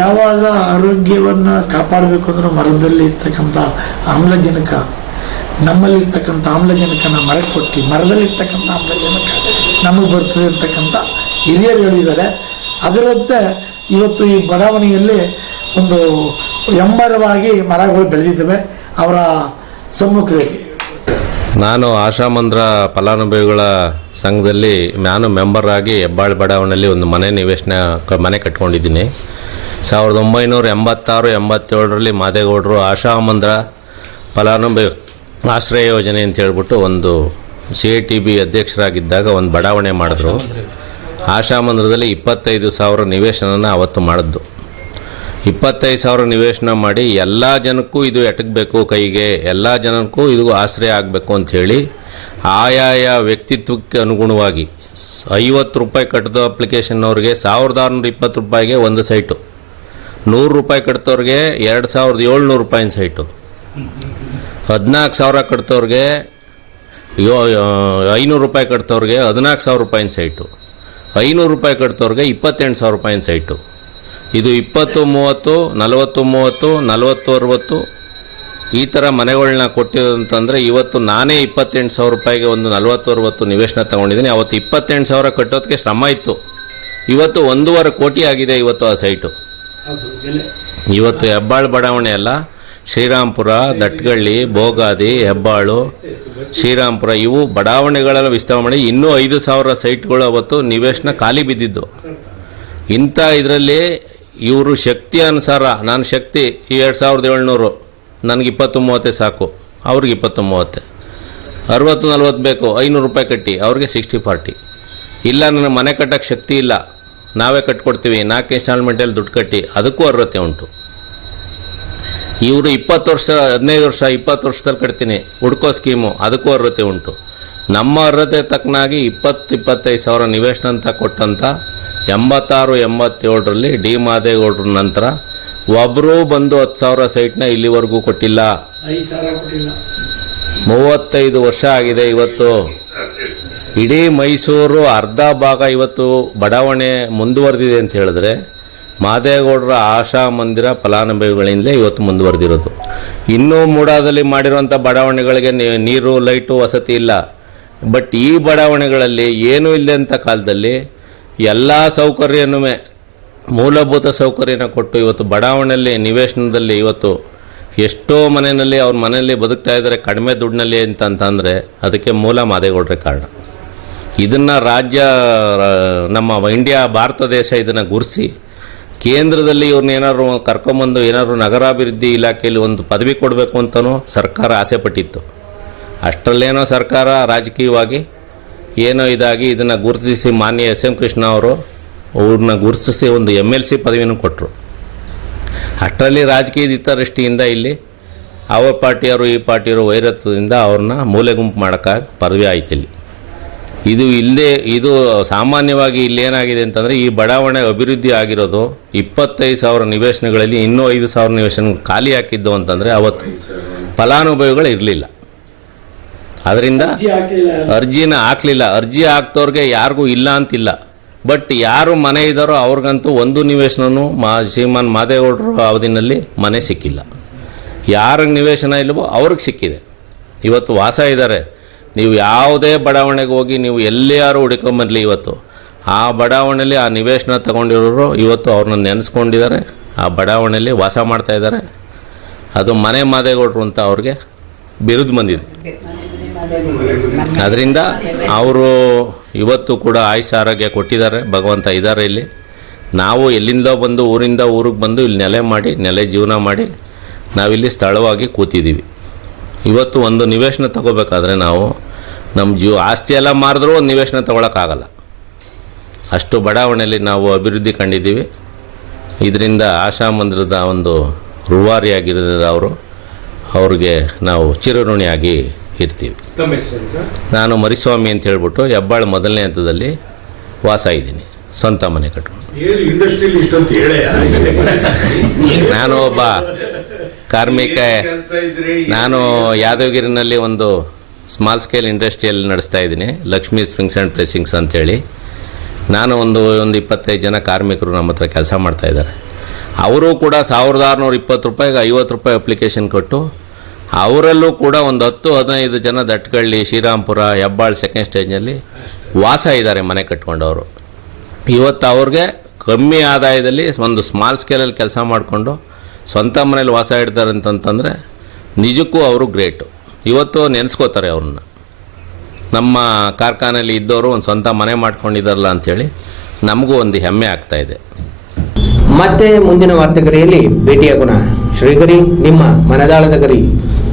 ಯಾವಾಗ ಆರೋಗ್ಯವನ್ನು ಕಾಪಾಡಬೇಕು ಅಂದ್ರೆ ಮರದಲ್ಲಿ ಇರ್ತಕ್ಕಂಥ ಆಮ್ಲಜನಕ, ನಮ್ಮಲ್ಲಿರ್ತಕ್ಕಂಥ ಆಮ್ಲಜನಕನ ಮರಕ್ಕೆ ಕೊಟ್ಟು ಮರದಲ್ಲಿರ್ತಕ್ಕಂಥ ಆಮ್ಲಜನಕ ನಮಗೆ ಬರ್ತದೆ ಅಂತಕ್ಕಂಥ ಹಿರಿಯರು ಹೇಳಿದ್ದಾರೆ ಅದರಂತೆ ಇವತ್ತು ಈ ಬಡಾವಣೆಯಲ್ಲಿ ಒಂದು ಎಂಬರವಾಗಿ ಮರಗಳು ಬೆಳೆದಿದ್ದಾವೆ. ಅವರ ಸಮ್ಮುಖದಲ್ಲಿ ನಾನು ಆಶಾಮಂದ್ರ ಫಲಾನುಭವಿಗಳ ಸಂಘದಲ್ಲಿ ನಾನು ಮೆಂಬರ್ ಆಗಿ ಹೆಬ್ಬಾಳ್ ಬಡಾವಣೆಯಲ್ಲಿ ಒಂದು ಮನೆ ನಿವೇಶನ ಮನೆ ಕಟ್ಕೊಂಡಿದ್ದೀನಿ. ಸಾವಿರದ ಒಂಬೈನೂರ ಎಂಬತ್ತಾರು, ಎಂಬತ್ತೇಳರಲ್ಲಿ ಮಾದೇಗೌಡರು ಆಶಾಮಂದ್ರ ಫಲಾನುಭವಿ ಆಶ್ರಯ ಯೋಜನೆ ಅಂತ ಹೇಳ್ಬಿಟ್ಟು ಒಂದು ಸಿ ಎ ಟಿ ಬಿ ಅಧ್ಯಕ್ಷರಾಗಿದ್ದಾಗ ಒಂದು ಬಡಾವಣೆ ಮಾಡಿದ್ರು. ಆಶಾಮಂದ್ರದಲ್ಲಿ ಇಪ್ಪತ್ತೈದು ಸಾವಿರ ನಿವೇಶನನ ಅವತ್ತು ಮಾಡಿದ್ದು. ಇಪ್ಪತ್ತೈದು ಸಾವಿರ ನಿವೇಶನ ಮಾಡಿ ಎಲ್ಲ ಜನಕ್ಕೂ ಇದು ಎಟಕಬೇಕು ಕೈಗೆ, ಎಲ್ಲ ಜನಕ್ಕೂ ಇದು ಆಶ್ರಯ ಆಗಬೇಕು ಅಂಥೇಳಿ ಆಯಾಯ ವ್ಯಕ್ತಿತ್ವಕ್ಕೆ ಅನುಗುಣವಾಗಿ ಐವತ್ತು ರೂಪಾಯಿ ಕಟ್ಟಿದ ಅಪ್ಲಿಕೇಶನ್ನವ್ರಿಗೆ ಸಾವಿರದ ಆರುನೂರ ಇಪ್ಪತ್ತು ರೂಪಾಯಿಗೆ ಒಂದು ಸೈಟು. ನೂರು ರೂಪಾಯಿ ಕಟ್ತವ್ರಿಗೆ ಎರಡು ಸಾವಿರದ ಏಳ್ನೂರು ರೂಪಾಯಿನ ಸೈಟು. ಹದಿನಾಲ್ಕು ಸಾವಿರ ಕಟ್ತವ್ರಿಗೆ ಯೋ, ಐನೂರು ರೂಪಾಯಿ ಕಟ್ತವ್ರಿಗೆ ಹದಿನಾಲ್ಕು ಸಾವಿರ ರೂಪಾಯಿನ ಸೈಟು. ಐನೂರು ರೂಪಾಯಿ ಕಟ್ತವ್ರಿಗೆ ಇಪ್ಪತ್ತೆಂಟು ಸಾವಿರ ರೂಪಾಯಿನ ಸೈಟು. ಇದು ಇಪ್ಪತ್ತು ಮೂವತ್ತು ನಲವತ್ತು ಮೂವತ್ತು ನಲವತ್ತು ಅರವತ್ತು. ಈ ಥರ ಮನೆಗಳನ್ನ ಕೊಟ್ಟಿರೋದಂತಂದರೆ ಇವತ್ತು ನಾನೇ ಇಪ್ಪತ್ತೆಂಟು ಸಾವಿರ ರೂಪಾಯಿಗೆ ಒಂದು ನಲವತ್ತು ಅರವತ್ತು ನಿವೇಶನ ತೊಗೊಂಡಿದ್ದೀನಿ. ಅವತ್ತು ಇಪ್ಪತ್ತೆಂಟು ಸಾವಿರ ಕಟ್ಟೋದಕ್ಕೆ ಶ್ರಮ ಇತ್ತು. ಇವತ್ತು ಒಂದೂವರೆ ಕೋಟಿ ಆಗಿದೆ ಇವತ್ತು ಆ ಸೈಟು. ಇವತ್ತು ಹೆಬ್ಬಾಳು ಬಡಾವಣೆ ಅಲ್ಲ ಶ್ರೀರಾಮ್ಪುರ ದಟ್ಗಳ್ಳಿ ಬೋಗಾದಿ ಹೆಬ್ಬಾಳು ಶ್ರೀರಾಮ್ಪುರ ಇವು ಬಡಾವಣೆಗಳೆಲ್ಲ ವಿಸ್ತರಣೆ ಮಾಡಿ ಇನ್ನೂ ಐದು ಸಾವಿರ ಸೈಟ್ಗಳು ಅವತ್ತು ನಿವೇಶನ ಖಾಲಿ ಬಿದ್ದಿದ್ದು. ಇಂಥ ಇದರಲ್ಲಿ ಇವರು ಶಕ್ತಿ ಅನುಸಾರ, ನಾನು ಶಕ್ತಿ, ಈ ಎರಡು ಸಾವಿರದ ಏಳ್ನೂರು, ನನಗೆ ಇಪ್ಪತ್ತು ಮೂವತ್ತೇ ಸಾಕು, ಅವ್ರಿಗೆ ಇಪ್ಪತ್ತು ಮೂವತ್ತೆ ಅರವತ್ತು, ನಲ್ವತ್ತು ಬೇಕು, ಐನೂರು ರೂಪಾಯಿ ಕಟ್ಟಿ, ಅವ್ರಿಗೆ ಸಿಕ್ಸ್ಟಿ, ಫಾರ್ಟಿ. ಇಲ್ಲ ನನಗೆ ಮನೆ ಕಟ್ಟೋಕ್ಕೆ ಶಕ್ತಿ ಇಲ್ಲ, ನಾವೇ ಕಟ್ಕೊಡ್ತೀವಿ, ನಾಲ್ಕು ಇನ್ಸ್ಟಾಲ್ಮೆಂಟಲ್ಲಿ ದುಡ್ಡು ಕಟ್ಟಿ, ಅದಕ್ಕೂ ಅರ್ಹತೆ ಉಂಟು. ಇವರು ಇಪ್ಪತ್ತು ವರ್ಷ, ಹದಿನೈದು ವರ್ಷ, ಇಪ್ಪತ್ತು ವರ್ಷದಲ್ಲಿ ಕಟ್ತೀನಿ, ಹುಡ್ಕೋ ಸ್ಕೀಮು, ಅದಕ್ಕೂ ಅರ್ಹತೆ ಉಂಟು. ನಮ್ಮ ಅರ್ಹತೆ ತಕ್ಕನಾಗಿ ಇಪ್ಪತ್ತು, ಇಪ್ಪತ್ತೈದು ಸಾವಿರ ನಿವೇಶನ ಅಂತ ಕೊಟ್ಟಂಥ ಎಂಬತ್ತಾರು ಎಂಬತ್ತೇಳರಲ್ಲಿ ಡಿ. ಮಾದೇಗೌಡರ ನಂತರ ಒಬ್ಬರೂ ಬಂದು ಹತ್ತು ಸಾವಿರ ಸೈಟ್ನ ಇಲ್ಲಿವರೆಗೂ ಕೊಟ್ಟಿಲ್ಲ. ಮೂವತ್ತೈದು ವರ್ಷ ಆಗಿದೆ ಇವತ್ತು. ಇಡೀ ಮೈಸೂರು ಅರ್ಧ ಭಾಗ ಇವತ್ತು ಬಡಾವಣೆ ಮುಂದುವರೆದಿದೆ ಅಂತ ಹೇಳಿದ್ರೆ ಮಾದೇಗೌಡರ ಆಶಾ ಮಂದಿರ ಫಲಾನುಭವಿಗಳಿಂದಲೇ ಇವತ್ತು ಮುಂದುವರೆದಿರೋದು. ಇನ್ನೂ ಮೂಡಾದಲ್ಲಿ ಮಾಡಿರುವಂಥ ಬಡಾವಣೆಗಳಿಗೆ ನೀರು ಲೈಟು ವಸತಿ ಇಲ್ಲ. ಬಟ್ ಈ ಬಡಾವಣೆಗಳಲ್ಲಿ ಏನೂ ಇಲ್ಲದಂಥ ಕಾಲದಲ್ಲಿ ಎಲ್ಲ ಸೌಕರ್ಯನೂ ಮೂಲಭೂತ ಸೌಕರ್ಯನ ಕೊಟ್ಟು ಇವತ್ತು ಬಡಾವಣೆಯಲ್ಲಿ, ನಿವೇಶನದಲ್ಲಿ ಇವತ್ತು ಎಷ್ಟೋ ಮನೆಯಲ್ಲಿ ಅವ್ರ ಮನೆಯಲ್ಲಿ ಬದುಕ್ತಾ ಇದ್ದಾರೆ, ಕಡಿಮೆ ದುಡ್ಡಿನಲ್ಲಿ ಅಂತ ಅಂತಂದರೆ ಅದಕ್ಕೆ ಮೂಲ ಮಾದೇಗೌಡ್ರೆ ಕಾರಣ. ಇದನ್ನು ರಾಜ್ಯ ನಮ್ಮ ಇಂಡಿಯಾ, ಭಾರತ ದೇಶ ಇದನ್ನು ಗುರುಸಿ, ಕೇಂದ್ರದಲ್ಲಿ ಇವ್ರನ್ನ ಏನಾದ್ರು ಕರ್ಕೊಂಬಂದು ಏನಾದರೂ ನಗರಾಭಿವೃದ್ಧಿ ಇಲಾಖೆಯಲ್ಲಿ ಒಂದು ಪದವಿ ಕೊಡಬೇಕು ಅಂತಲೂ ಸರ್ಕಾರ ಆಸೆ ಪಟ್ಟಿತ್ತು. ಅಷ್ಟರಲ್ಲೇನೋ ಸರ್ಕಾರ ರಾಜಕೀಯವಾಗಿ ಏನೋ ಇದಾಗಿ ಇದನ್ನು ಗುರುತಿಸಿ ಮಾನ್ಯ ಎಸ್ ಎಂ ಕೃಷ್ಣ ಅವರು, ಅವ್ರನ್ನ ಗುರುತಿಸಿ ಒಂದು ಎಂ ಎಲ್ ಸಿ ಪದವಿನೂ ಕೊಟ್ಟರು ಅಷ್ಟರಲ್ಲಿ ರಾಜಕೀಯದ ಹಿತದೃಷ್ಟಿಯಿಂದ ಇಲ್ಲಿ ಅವ್ರ ಪಾರ್ಟಿಯವರು ಈ ಪಾರ್ಟಿಯವರು ವೈರತ್ವದಿಂದ ಅವ್ರನ್ನ ಮೂಲೆ ಗುಂಪು ಮಾಡೋಕ್ಕಾಗಿ ಪದವಿ ಆಯ್ತು ಇಲ್ಲಿ. ಇದು ಇಲ್ಲದೆ, ಇದು ಸಾಮಾನ್ಯವಾಗಿ ಇಲ್ಲಿ ಏನಾಗಿದೆ ಅಂತಂದರೆ ಈ ಬಡಾವಣೆ ಅಭಿವೃದ್ಧಿ ಆಗಿರೋದು ಇಪ್ಪತ್ತೈದು ಸಾವಿರ ನಿವೇಶನಗಳಲ್ಲಿ ಇನ್ನೂ ಐದು ಸಾವಿರ ನಿವೇಶನ ಖಾಲಿ ಹಾಕಿದ್ದು ಅಂತಂದರೆ ಅವತ್ತು ಫಲಾನುಭವಿಗಳು ಇರಲಿಲ್ಲ. ಅದರಿಂದ ಅರ್ಜಿನ ಹಾಕ್ಲಿಲ್ಲ. ಅರ್ಜಿ ಹಾಕ್ದವ್ರಿಗೆ ಯಾರಿಗೂ ಇಲ್ಲ ಅಂತಿಲ್ಲ. ಬಟ್ ಯಾರು ಮನೆ ಇದ್ದಾರೋ ಅವ್ರಿಗಂತೂ ಒಂದು ನಿವೇಶನೂ ಮಾ ಶ್ರೀಮಾನ್ ಮಾದೇಗೌಡರು ಅವಧಿನಲ್ಲಿ ಮನೆ ಸಿಕ್ಕಿಲ್ಲ. ಯಾರಿಗೆ ನಿವೇಶನ ಇಲ್ಲವೋ ಅವ್ರಿಗೆ ಸಿಕ್ಕಿದೆ. ಇವತ್ತು ವಾಸ ಇದ್ದಾರೆ ನೀವು ಯಾವುದೇ ಬಡಾವಣೆಗೆ ಹೋಗಿ ನೀವು ಎಲ್ಲಿಯಾರು ಹುಡ್ಕೊಂಬರಲಿ ಇವತ್ತು? ಆ ಬಡಾವಣೆಯಲ್ಲಿ ಆ ನಿವೇಶನ ತಗೊಂಡಿರೋರು ಇವತ್ತು ಅವ್ರನ್ನ ನೆನೆಸ್ಕೊಂಡಿದ್ದಾರೆ. ಆ ಬಡಾವಣೆಯಲ್ಲಿ ವಾಸ ಮಾಡ್ತಾ ಇದ್ದಾರೆ. ಅದು ಮನೆ ಮಾದೇಗೌಡರು ಅಂತ ಅವ್ರಿಗೆ ಬಿರುದು ಬಂದಿದೆ. ಅದರಿಂದ ಅವರು ಇವತ್ತು ಕೂಡ ಆಯುಷ ಆರೋಗ್ಯ ಕೊಟ್ಟಿದ್ದಾರೆ, ಭಗವಂತ ಇದ್ದಾರೆ ಇಲ್ಲಿ. ನಾವು ಎಲ್ಲಿಂದ ಬಂದು ಊರಿಂದ ಊರಿಗೆ ಬಂದು ಇಲ್ಲಿ ನೆಲೆ ಮಾಡಿ, ನೆಲೆ ಜೀವನ ಮಾಡಿ ನಾವಿಲ್ಲಿ ಸ್ಥಳವಾಗಿ ಕೂತಿದ್ದೀವಿ. ಇವತ್ತು ಒಂದು ನಿವೇಶನ ತಗೋಬೇಕಾದ್ರೆ ನಾವು ನಮ್ಮ ಜೀವ ಆಸ್ತಿ ಎಲ್ಲ ಮಾರಿದ್ರೂ ಒಂದು ನಿವೇಶನ ತಗೊಳಕ್ಕಾಗಲ್ಲ. ಅಷ್ಟು ಬಡಾವಣೆಯಲ್ಲಿ ನಾವು ಅಭಿವೃದ್ಧಿ ಕಂಡಿದ್ದೀವಿ. ಇದರಿಂದ ಆಶಾ ಮಂದಿರದ ಒಂದು ರೂವಾರಿಯಾಗಿರೋದ ಅವರು. ಅವ್ರಿಗೆ ನಾವು ಚಿರಋಣಿಯಾಗಿ ಇರ್ತೀವಿ. ನಾನು ಮರಿಸ್ವಾಮಿ ಅಂತ ಹೇಳ್ಬಿಟ್ಟು ಹೆಬ್ಬಾಳು ಮೊದಲನೇ ಹಂತದಲ್ಲಿ ವಾಸ ಇದ್ದೀನಿ. ಸ್ವಂತ ಮನೆ ಹೇಳೇ ನಾನು ಒಬ್ಬ ಕಾರ್ಮಿಕ. ನಾನು ಯಾದವಗಿರಿನಲ್ಲಿ ಒಂದು ಸ್ಮಾಲ್ ಸ್ಕೇಲ್ ಇಂಡಸ್ಟ್ರಿಯಲ್ಲಿ ನಡೆಸ್ತಾ ಇದ್ದೀನಿ. ಲಕ್ಷ್ಮೀ ಸ್ಪ್ರಿಂಗ್ಸ್ ಆ್ಯಂಡ್ ಪ್ಲೇಸಿಂಗ್ಸ್ ಅಂತೇಳಿ. ನಾನು ಒಂದು ಒಂದು ಇಪ್ಪತ್ತೈದು ಜನ ಕಾರ್ಮಿಕರು ನಮ್ಮ ಹತ್ರ ಕೆಲಸ ಮಾಡ್ತಾ ಇದ್ದಾರೆ. ಅವರು ಕೂಡ ಸಾವಿರದ ಆರುನೂರ ಇಪ್ಪತ್ತು ರೂಪಾಯಿಗೆ ಐವತ್ತು ರೂಪಾಯಿ ಅಪ್ಲಿಕೇಶನ್ ಕೊಟ್ಟು ಅವರಲ್ಲೂ ಕೂಡ ಒಂದು ಹತ್ತು ಹದಿನೈದು ಜನ ದಟ್ಕಳ್ಳಿ ಶ್ರೀರಾಮ್ಪುರ ಹೆಬ್ಬಾಳ್ ಸೆಕೆಂಡ್ ಸ್ಟೇಜ್ನಲ್ಲಿ ವಾಸ ಇದ್ದಾರೆ, ಮನೆ ಕಟ್ಕೊಂಡವರು. ಇವತ್ತು ಅವ್ರಿಗೆ ಕಮ್ಮಿ ಆದಾಯದಲ್ಲಿ ಒಂದು ಸ್ಮಾಲ್ ಸ್ಕೇಲಲ್ಲಿ ಕೆಲಸ ಮಾಡಿಕೊಂಡು ಸ್ವಂತ ಮನೇಲಿ ವಾಸ ಇಡ್ತಾರೆ ಅಂತಂತಂದರೆ ನಿಜಕ್ಕೂ ಅವರು ಗ್ರೇಟು ಇವತ್ತು ನೆನೆಸ್ಕೋತಾರೆ ಅವ್ರನ್ನ. ನಮ್ಮ ಕಾರ್ಖಾನೆಯಲ್ಲಿ ಇದ್ದವರು ಒಂದು ಸ್ವಂತ ಮನೆ ಮಾಡ್ಕೊಂಡಿದ್ದಾರಲ್ಲ ಅಂಥೇಳಿ ನಮಗೂ ಒಂದು ಹೆಮ್ಮೆ ಆಗ್ತಾ ಇದೆ. ಮತ್ತೆ ಮುಂದಿನ ವಾರ್ತೆಗರಿಯಲ್ಲಿ ಭೇಟಿಯಾಗೋಣ. ಶ್ರೀಗರಿ ನಿಮ್ಮ ಮನದಾಳದ ಗರಿ.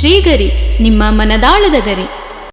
ಶ್ರೀಗರಿ ನಿಮ್ಮ ಮನದಾಳದ ಗರಿ.